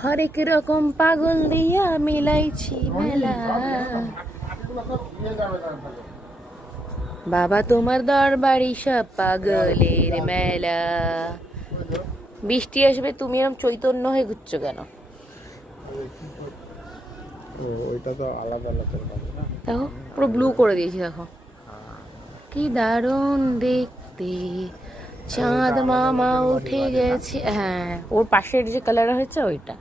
হরেক রকম পাগল দিয়া মিলাইছি মেলা। বাবা তোমার দরবারি সব পাগলের মেলা। বৃষ্টি আসবে, তুমি এরকম চৈতন্য হয়ে ঘুরছো কেন? ওইটা তো আলাদা আলাদা না। দেখো পুরো ব্লু করে দিয়েছি, দেখো কি দারুণ দেখতে। চাঁদ মামা উঠে গেছে। হ্যাঁ, ওর পাশের যে কালার হয়েছে ওইটা।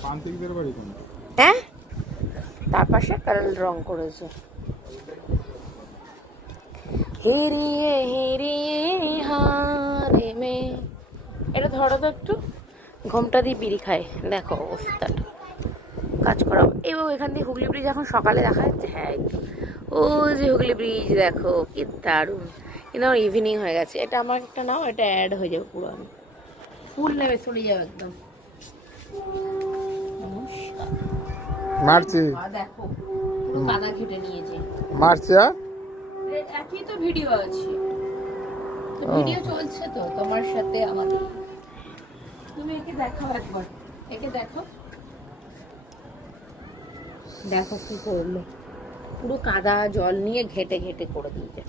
প্রান্তিকদের বাড়ি কোনটা? হ্যাঁ, তার পাশে কালার রং করেছে। হেরিয়ে হেরিয়ে হারে মে। এটা ধরো তো একটু, ঘোমটা দিয়ে বিড়ি খায়, দেখো অবস্থাটা। কাজ করাবো এবং এখান দিয়ে হুগলি ব্রিজ এখন সকালে দেখা যাচ্ছে। হ্যাঁ, ও যে হুগলি ব্রিজ দেখো কি দারুণ। কিন্তু আমার ইভিনিং হয়ে গেছে। এটা আমার একটা নাও, এটা অ্যাড হয়ে যাবে পুরো। আমি ফুল নেবে, চলে যাবে একদম। মারছি, দেখো পুরো কাদা ঘেটে নিয়েছে। মারছি আর একই তো ভিডিও আছে, তো ভিডিও চলছে তো তোমার সাথে আমাদের। তুমি একে দেখাও একবার, একে দেখো, দেখো কি করলো। পুরো কাদা জল নিয়ে ঘেটে ঘেটে করে দিয়েছে।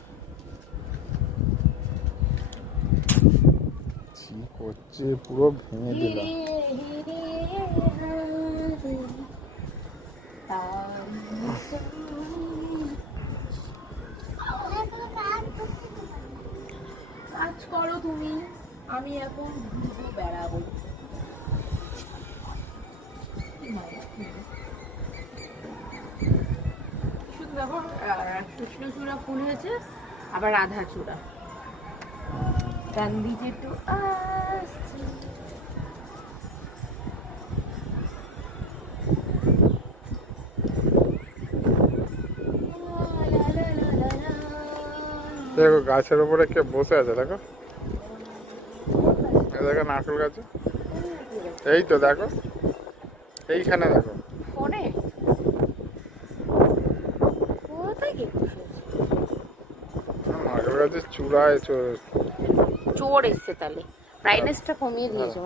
কি করছে, পুরো ভেঙে দিলাম। কাজ করো তুমি, আমি এখন ঘুরবো, বেড়াবো। শুধু দেখো কৃষ্ণচূড়া ফুল হয়েছে, আবার রাধা চূড়া। গান্ধী যেটু আসছে। দেখো গাছের উপরে কে বসে আছে, দেখো দেখো নারকেল গাছে। এই তো দেখো, এইখানে দেখো। ফোনে কোথায় কি বসে আছে? নারকেল গাছের চূড়ায় চোর এসছে, তাহলে ব্রাইটনেসটা কমিয়ে দিয়েছো।